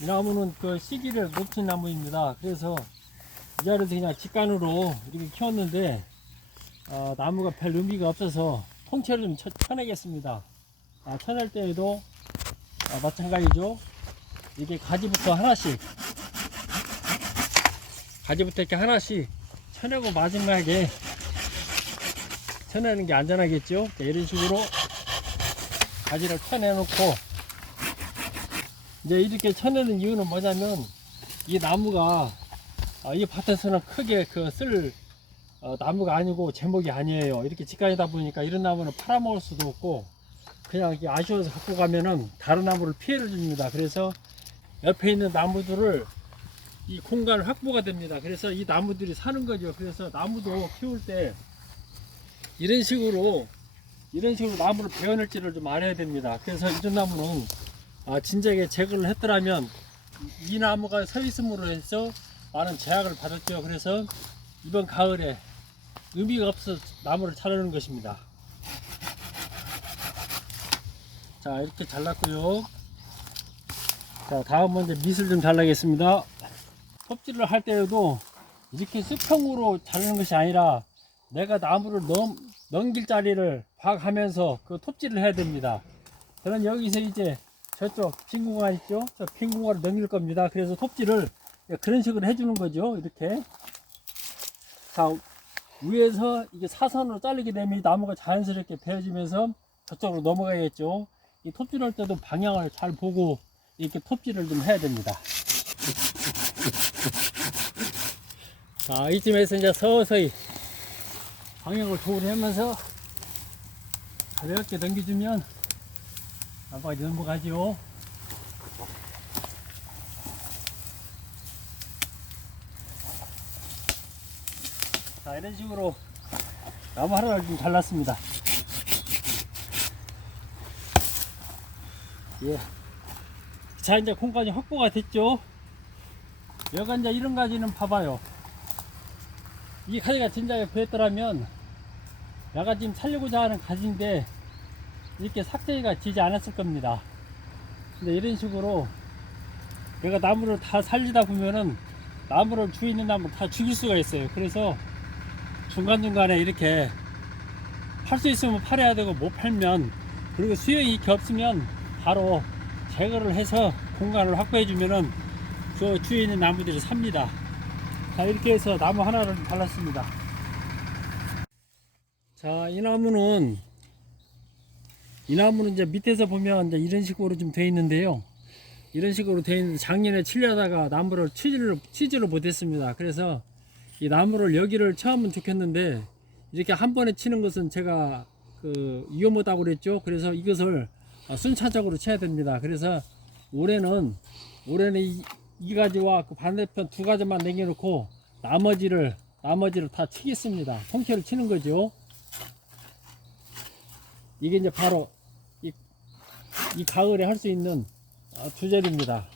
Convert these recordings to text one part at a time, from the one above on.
이 나무는 그 시기를 높인 나무입니다. 그래서 이 자리에서 그냥 직간으로 이렇게 키웠는데 어, 나무가 별 의미가 없어서 통째로 좀 쳐, 쳐내겠습니다. 아, 쳐낼 때에도 아, 마찬가지죠. 이게 가지부터 하나씩 가지부터 이렇게 하나씩 쳐내고 마지막에 쳐내는 게 안전하겠죠. 자, 이런 식으로 가지를 쳐내놓고 이제 이렇게 쳐내는 이유는 뭐냐면 이 나무가 아, 이 밭에서는 크게 그쓸 어, 나무가 아니고 제목이 아니에요. 이렇게 직간이다 보니까 이런 나무는 팔아먹을 수도 없고 그냥 아쉬워서 갖고 가면은 다른 나무를 피해를 줍니다. 그래서 옆에 있는 나무들을 이 공간 확보가 됩니다. 그래서 이 나무들이 사는 거죠. 그래서 나무도 키울 때 이런 식으로 이런 식으로 나무를 베어낼지를 좀 알아야 됩니다. 그래서 이런 나무는 아, 진작에 제거를 했더라면 이- 이 나무가 서 있음으로 해서 많은 제약을 받았죠. 그래서 이번 가을에 의미가 없어 나무를 자르는 것입니다. 자 이렇게 잘랐고요. 자 다음은 이제 밑을 좀 잘라겠습니다. 톱질을 할 때에도 이렇게 수평으로 자르는 것이 아니라 내가 나무를 넘, 넘길 자리를 파악하면서 그 톱질을 해야 됩니다. 저는 여기서 이제 저쪽 빈 공간 있죠? 저 빈 공간을 넘길 겁니다. 그래서 톱질을 그런 식으로 해주는 거죠. 이렇게. 자, 위에서 이게 사선으로 자르게 되면 이 나무가 자연스럽게 베어지면서 저쪽으로 넘어가겠죠. 이 톱질할 때도 방향을 잘 보고 이렇게 톱질을 좀 해야 됩니다. 자, 이쯤에서 이제 서서히 방향을 조절하면서 가볍게 넘겨주면 이제 넘어가죠. 자, 이런 식으로 나무 하나를 좀 잘랐습니다. 예. 자, 이제 공간이 확보가 됐죠. 여가 이제 이런 가지는 봐봐요. 이 가지가 진작에 보였더라면 내가 지금 살려고자 하는 가지인데 이렇게 삭제가 지지 않았을 겁니다. 근데 이런 식으로 내가 나무를 다 살리다 보면은 나무를 주위 있는 나무를 다 죽일 수가 있어요. 그래서 중간중간에 이렇게 팔 수 있으면 팔아야 되고 못 팔면 그리고 수요이 이렇게 없으면 바로 제거를 해서 공간을 확보해 주면은 그 주위에 있는 나무들이 삽니다. 자 이렇게 해서 나무 하나를 잘랐습니다. 자 이 나무는 이 나무는 이제 밑에서 보면 이제 이런 식으로 좀 돼 있는데요. 이런 식으로 돼 있는데 작년에 치려다가 나무를 치지를 치지를 못했습니다. 그래서 이 나무를 여기를 처음은 좋겠는데 이렇게 한 번에 치는 것은 제가 그 위험하다고 그랬죠. 그래서 이것을 어, 순차적으로 쳐야 됩니다. 그래서 올해는 올해는 이, 이 가지와 그 반대편 두 가지만 남겨놓고 나머지를 나머지를 다 치겠습니다. 통째로 치는 거죠. 이게 이제 바로 이, 이 가을에 할 수 있는 어, 주제입니다.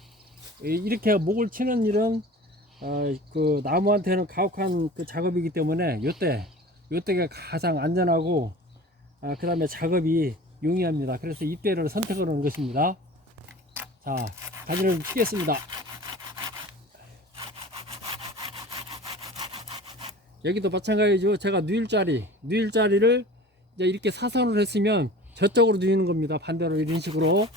이렇게 목을 치는 일은 어, 그 나무한테는 가혹한 그 작업이기 때문에 요때 요때가 가장 안전하고 아, 그 다음에 작업이 용이합니다. 그래서 이때를 선택을 하는 것입니다. 자, 가지를 피겠습니다. 여기도 마찬가지죠. 제가 누일 자리, 누일 자리를 이제 이렇게 사선을 했으면 저쪽으로 누이는 겁니다. 반대로 이런 식으로.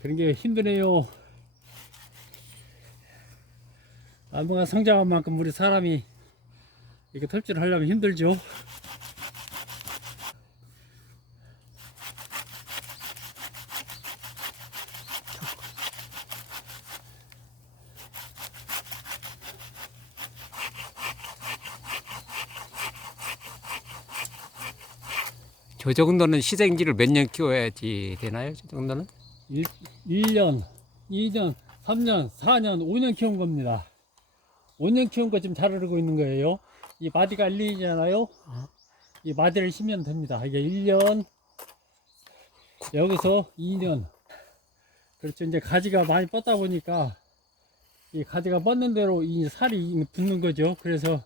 그런 게 힘드네요. 나무가 성장한 만큼 우리 사람이 이렇게 털질을 하려면 힘들죠. 저 정도는 시생지를 몇 년 키워야지 되나요? 저 정도는? 1, 1년, 2년, 3년, 4년, 5년 키운 겁니다. 5년 키운 거 지금 자르고 있는 거예요. 이 마디가 1, 2잖아요. 이 마디를 심으면 됩니다. 이게 1년, 여기서 2년. 그렇죠. 이제 가지가 많이 뻗다 보니까 이 가지가 뻗는 대로 이 살이 붙는 거죠. 그래서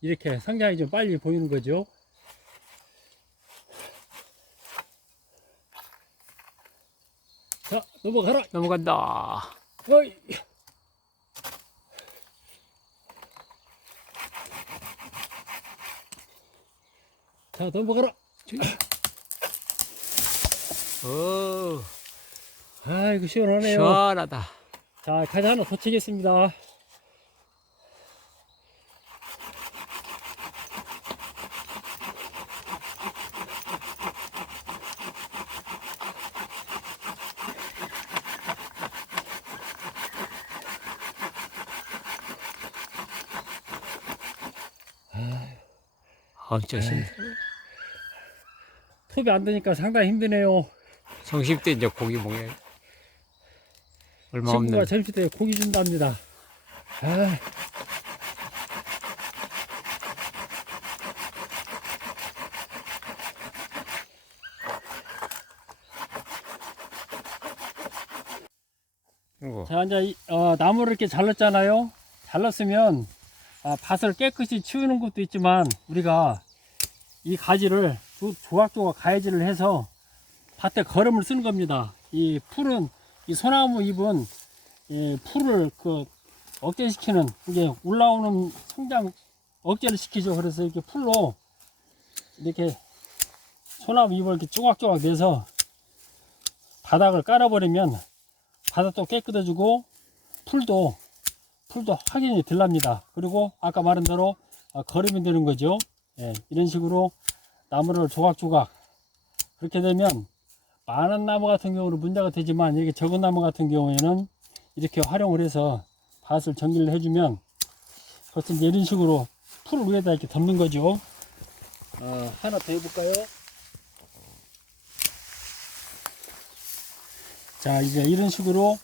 이렇게 성장이 좀 빨리 보이는 거죠. 자, 넘어가라. 넘어간다. 어이. 자, 넘어가라. 오, 아이고, 시원하네요. 시원하다. 자, 가지 하나 더 치겠습니다. 엄청 힘. 톱이 안 되니까 상당히 힘드네요. 성심 때 이제 고기 먹어야 얼마 친구가 없는. 점심 때 고기 준답니다. 아, 이거. 자, 이제 이- 어, 나무를 이렇게 잘랐잖아요. 잘랐으면 아, 밭을 깨끗이 치우는 것도 있지만 우리가 이 가지를 조- 조각조각 가해지를 해서 밭에 거름을 쓰는 겁니다. 이 풀은 이 소나무 잎은 이 풀을 그 억제시키는 이게 올라오는 성장 억제를 시키죠. 그래서 이렇게 풀로 이렇게 소나무 잎을 이렇게 조각조각 내서 바닥을 깔아버리면 바닥도 깨끗해지고 풀도 풀도 확연히 덜납니다. 그리고 아까 말한 대로 아, 거름이 되는 거죠. 예, 이런 식으로 나무를 조각조각 그렇게 되면 많은 나무 같은 경우는 문제가 되지만 이렇게 적은 나무 같은 경우에는 이렇게 활용을 해서 밭을 정리를 해주면 그것은 이런 식으로 풀을 위에다 이렇게 덮는 거죠. 어, 하나 더 해볼까요? 자 이제 이런 식으로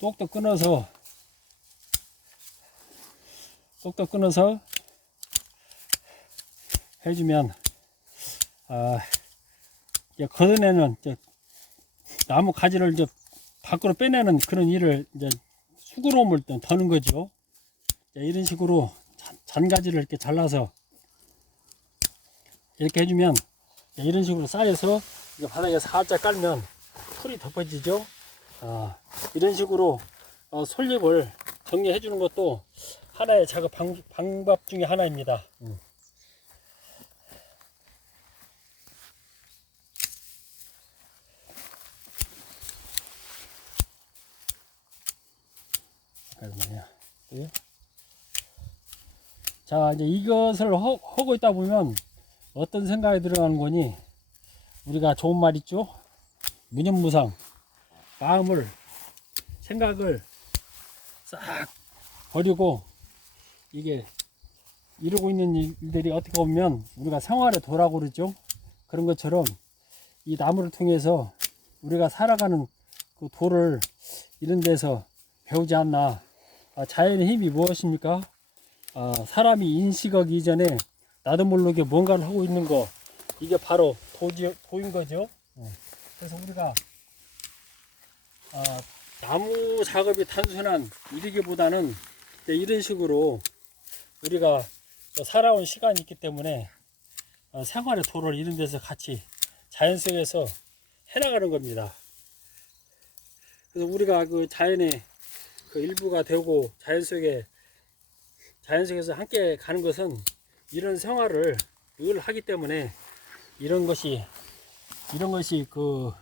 똑똑 끊어서 똑똑 끊어서 해주면 아 이제 걷어내는 이제 나무 가지를 이제 밖으로 빼내는 그런 일을 이제 수고로움을 또 더는 거죠. 자, 이런 식으로 잔- 잔가지를 이렇게 잘라서 이렇게 해주면 자, 이런 식으로 쌓여서 바닥에 살짝 깔면 풀이 덮어지죠. 아, 이런 식으로 어, 솔잎을 정리해 주는 것도 하나의 작업 방, 방법 중에 하나입니다. 음. 잠깐만요. 예. 자, 이제 이것을 허, 하고 있다 보면 어떤 생각이 들어가는 거니 우리가 좋은 말 있죠? 무념무상 마음을 생각을 싹 버리고 이게 이루고 있는 일들이 어떻게 보면 우리가 생활에 도라고 그러죠 그런 것처럼 이 나무를 통해서 우리가 살아가는 그 도를 이런 데서 배우지 않나 아, 자연의 힘이 무엇입니까? 아, 사람이 인식하기 이전에 나도 모르게 뭔가를 하고 있는 거 이게 바로 도지, 도인 거죠? 그래서 우리가 아, 나무 작업이 단순한 일이기보다는 이런 식으로 우리가 살아온 시간이 있기 때문에 어, 생활의 도를 이런 데서 같이 자연 속에서 해나가는 겁니다. 그래서 우리가 그 자연의 그 일부가 되고 자연 속에 자연 속에서 함께 가는 것은 이런 생활을 늘 하기 때문에 이런 것이 이런 것이 그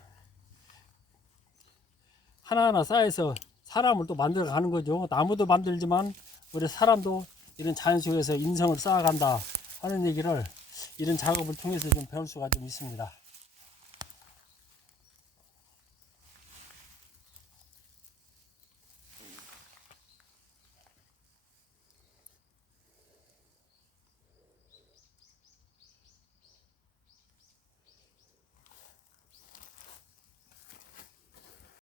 하나하나 쌓여서 사람을 또 만들어 가는 거죠. 나무도 만들지만 우리 사람도 이런 자연 속에서 인성을 쌓아간다 하는 얘기를 이런 작업을 통해서 좀 배울 수가 좀 있습니다.